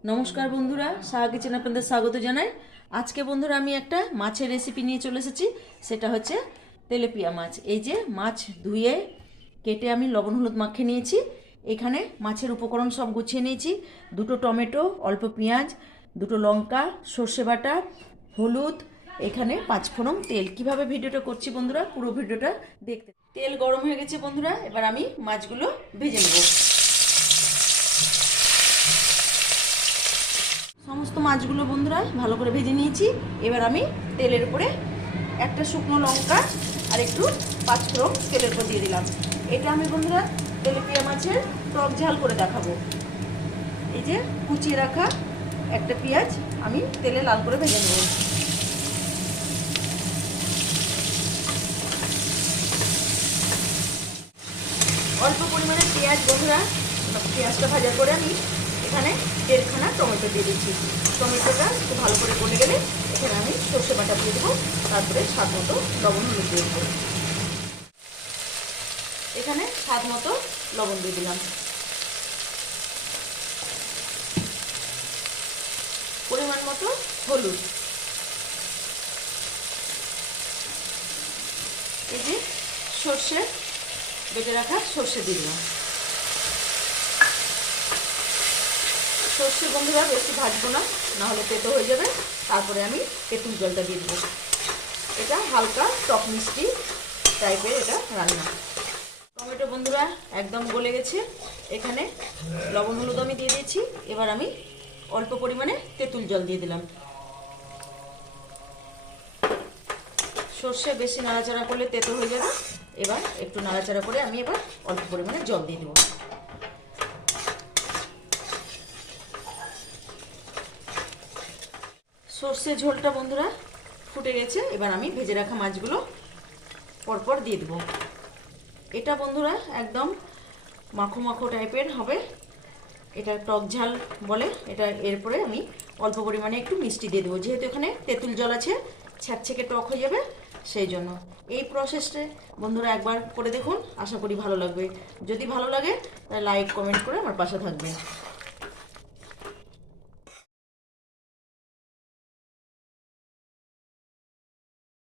নমস্কার বন্ধুরা, সাহা কিচেন আপনাদের স্বাগত জানাই। আজকে বন্ধুরা আমি একটা মাছের রেসিপি নিয়ে চলে এসেছি। সেটা হচ্ছে তেলাপিয়া মাছ। এই যে মাছ ধুয়ে কেটে আমি লবণ হলুদ মাখিয়ে নিয়েছি। এখানে মাছের উপকরণ সব গুছিয়ে নিয়েছি। দুটো টমেটো, অল্প পেঁয়াজ, দুটো লঙ্কা, সর্ষে বাটা, হলুদ, এখানে 5 ফোড়ন তেল। কিভাবে ভিডিওটা করছি বন্ধুরা, পুরো ভিডিওটা দেখতে। তেল গরম হয়ে গেছে বন্ধুরা, এবার আমি মাছগুলো ভেজে নেব। সমস্ত মাছগুলো বন্ধুরা ভালো করে ভেজে নিয়েছি। এবার আমি তেলের উপরে একটা শুকনো লঙ্কা আর একটু 5 ফোড়ন তেলের উপর দিয়ে দিলাম। এটা আমি বন্ধুরা তেলাপিয়া মাছের টক ঝাল করে দেখাবো। এই যে কুচিয়ে রাখা একটা পেঁয়াজ আমি তেলে লাল করে ভেজে নেব। অল্প পরিমাণে পেঁয়াজ বন্ধুরা, পেঁয়াজটা ভাজা করে আমি এখানে 1.5 খানা টমেটো দিয়ে দিচ্ছি। টমেটোটা একটু ভালো করে গলে গেলে এখানে আমি সর্ষে বাটা দিয়ে দেবো। তারপরে স্বাদ মতো লবণ হলুদ দিয়ে দেবো। এখানে স্বাদ মতো লবণ দিয়ে দিলাম। পরিমাণ মতো হলুদ। এই যে সর্ষে বেটে রাখা সর্ষে দিয়ে দিলাম। সর্ষে বন্ধুরা বেশি ভাজবো না, নাহলে তেতো হয়ে যাবে। তারপরে আমি তেঁতুল জলটা দিয়ে দেবো। এটা হালকা টক মিষ্টি টাইপের এটা রান্না। টমেটো বন্ধুরা একদম গলে গেছে। এখানে লবণ হলুদ আমি দিয়ে দিয়েছি। এবার আমি অল্প পরিমাণে তেঁতুল জল দিয়ে দিলাম। সর্ষে বেশি নাড়াচাড়া করলে তেতো হয়ে যাবে। এবার একটু নাড়াচাড়া করে আমি এবার অল্প পরিমাণে জল দিয়ে দেবো। সর্ষে ঝোলটা বন্ধুরা ফুটে গেছে। এবার আমি ভেজে রাখা মাছগুলো পরপর দিয়ে দেবো। এটা বন্ধুরা একদম মাখো মাখো টাইপের হবে। এটা টক ঝাল বলে এটা। এরপরে আমি অল্প পরিমাণে একটু মিষ্টি দিয়ে দেবো, যেহেতু এখানে তেঁতুল জল আছে, ছ্যাঁচকে টক হয়ে যাবে সেই জন্য। এই প্রসেসটা বন্ধুরা একবার করে দেখুন, আশা করি ভালো লাগবে। যদি ভালো লাগে তাহলে লাইক কমেন্ট করে আমার পাশে থাকবেন।